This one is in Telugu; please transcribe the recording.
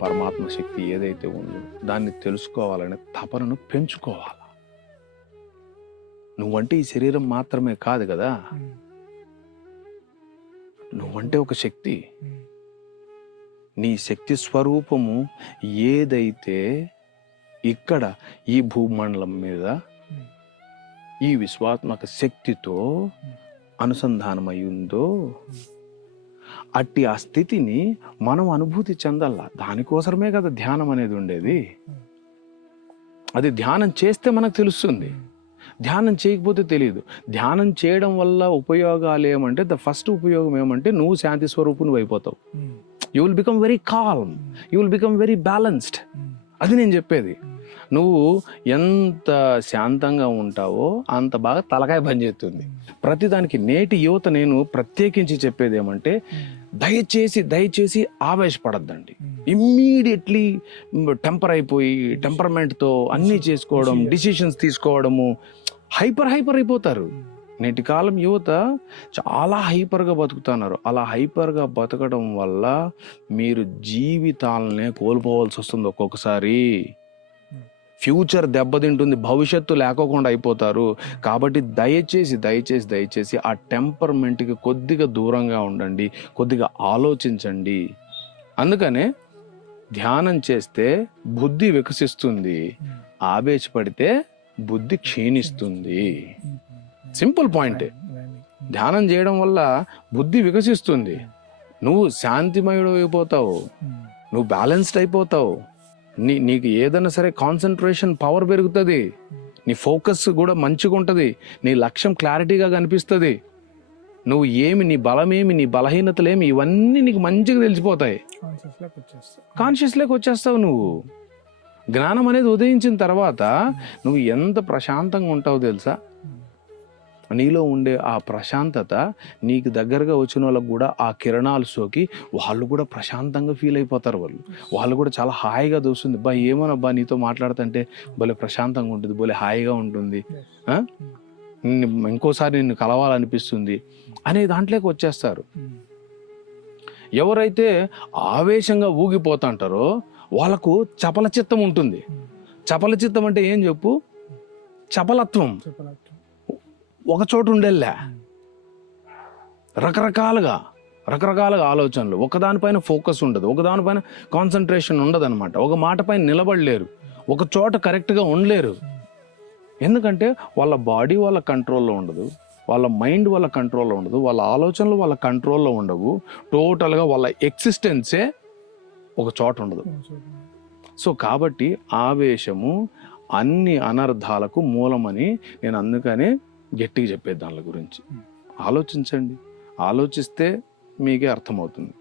పరమాత్మ శక్తి ఏదైతే ఉందో దాన్ని తెలుసుకోవాలనే తపనను పెంచుకోవాలి. నువ్వంటే ఈ శరీరం మాత్రమే కాదు కదా, నువ్వంటే ఒక శక్తి. నీ శక్తి స్వరూపము ఏదైతే ఇక్కడ ఈ భూమండలం మీద ఈ విశ్వాత్మక శక్తితో అనుసంధానమై ఉందో అట్టి ఆ స్థితిని మనం అనుభూతి చెందాల. దానికోసమే కదా ధ్యానం అనేది ఉండేది. అది ధ్యానం చేస్తే మనకు తెలుస్తుంది, ధ్యానం చేయకపోతే తెలియదు. ధ్యానం చేయడం వల్ల ఉపయోగాలు ఏమంటే, ద ఫస్ట్ ఉపయోగం ఏమంటే నువ్వు శాంతి స్వరూపు నువ్వు అయిపోతావు. You will become very calm, you will become very balanced. అది నేను చెప్పేది. నువ్వు ఎంత శాంతంగా ఉంటావో అంత బాగా తలకాయ పనిచేస్తుంది. ప్రతిదానికి నేటి యువత నేను ప్రత్యేకించి చెప్పేది ఏమంటే, దయచేసి ఆవేశపడద్దండి. ఇమ్మీడియట్లీ టెంపర్ అయిపోయి టెంపర్మెంట్తో అన్నీ చేసుకోవడం, డిసిషన్స్ తీసుకోవడము, హైపర్ అయిపోతారు. నేటి కాలం యువత చాలా హైపర్గా బతుకుతున్నారు. అలా హైపర్గా బతకడం వల్ల మీరు జీవితాలనే కోల్పోవాల్సి వస్తుంది. ఒక్కొక్కసారి ఫ్యూచర్ దెబ్బతింటుంది, భవిష్యత్తు లేకోకుండా అయిపోతారు. కాబట్టి దయచేసి ఆ టెంపర్మెంట్కి కొద్దిగా దూరంగా ఉండండి, కొద్దిగా ఆలోచించండి. అందుకనే ధ్యానం చేస్తే బుద్ధి వికసిస్తుంది, ఆవేశపడితే బుద్ధి క్షీణిస్తుంది. Simple point. ధ్యానం చేయడం వల్ల బుద్ధి వికసిస్తుంది, నువ్వు శాంతిమయుడు అయిపోతావు, నువ్వు బ్యాలెన్స్డ్ అయిపోతావు. నీకు ఏదైనా సరే కాన్సన్ట్రేషన్ పవర్ పెరుగుతుంది, నీ ఫోకస్ కూడా మంచిగా ఉంటుంది, నీ లక్ష్యం క్లారిటీగా కనిపిస్తుంది. నువ్వు ఏమి, నీ బలమేమి, నీ బలహీనతలేమి, ఇవన్నీ నీకు మంచిగా తెలిసిపోతాయి. కాన్షియస్లోకి వచ్చేస్తావు. నువ్వు జ్ఞానం అనేది ఉదయించిన తర్వాత నువ్వు ఎంత ప్రశాంతంగా ఉంటావో తెలుసా. నీలో ఉండే ఆ ప్రశాంతత నీకు దగ్గరగా వచ్చిన వాళ్ళకు కూడా ఆ కిరణాలు సోకి వాళ్ళు కూడా ప్రశాంతంగా ఫీల్ అయిపోతారు. వాళ్ళు కూడా చాలా హాయిగా దోస్తుంది. ఏమోనబ్బా నీతో మాట్లాడుతుంటే భలే ప్రశాంతంగా ఉంటుంది, భలే హాయిగా ఉంటుంది, ఇంకోసారి నిన్ను కలవాలనిపిస్తుంది అనే దాంట్లోకి వచ్చేస్తారు. ఎవరైతే ఆవేశంగా ఊగిపోతుంటారో వాళ్ళకు చపల చిత్తం ఉంటుంది. చపల చిత్తం అంటే ఏం చెప్పు? చపలత్వం. ఒక చోటు ఉండేలా రకరకాలుగా ఆలోచనలు, ఒకదానిపైన ఫోకస్ ఉండదు, ఒకదానిపైన కాన్సన్ట్రేషన్ ఉండదు అనమాట. ఒక మాట పైన నిలబడలేరు, ఒక చోట కరెక్ట్గా ఉండలేరు. ఎందుకంటే వాళ్ళ బాడీ వాళ్ళ కంట్రోల్లో ఉండదు, వాళ్ళ మైండ్ వాళ్ళ కంట్రోల్లో ఉండదు, వాళ్ళ ఆలోచనలు వాళ్ళ కంట్రోల్లో ఉండవు. టోటల్గా వాళ్ళ ఎగ్జిస్టెన్సే ఒక చోట ఉండదు. సో కాబట్టి ఆవేశము అన్ని అనర్థాలకు మూలమని నేను అందుకనే గట్టిగా చెప్పేది. దాని గురించి ఆలోచించండి, ఆలోచిస్తే మీకే అర్థమవుతుంది.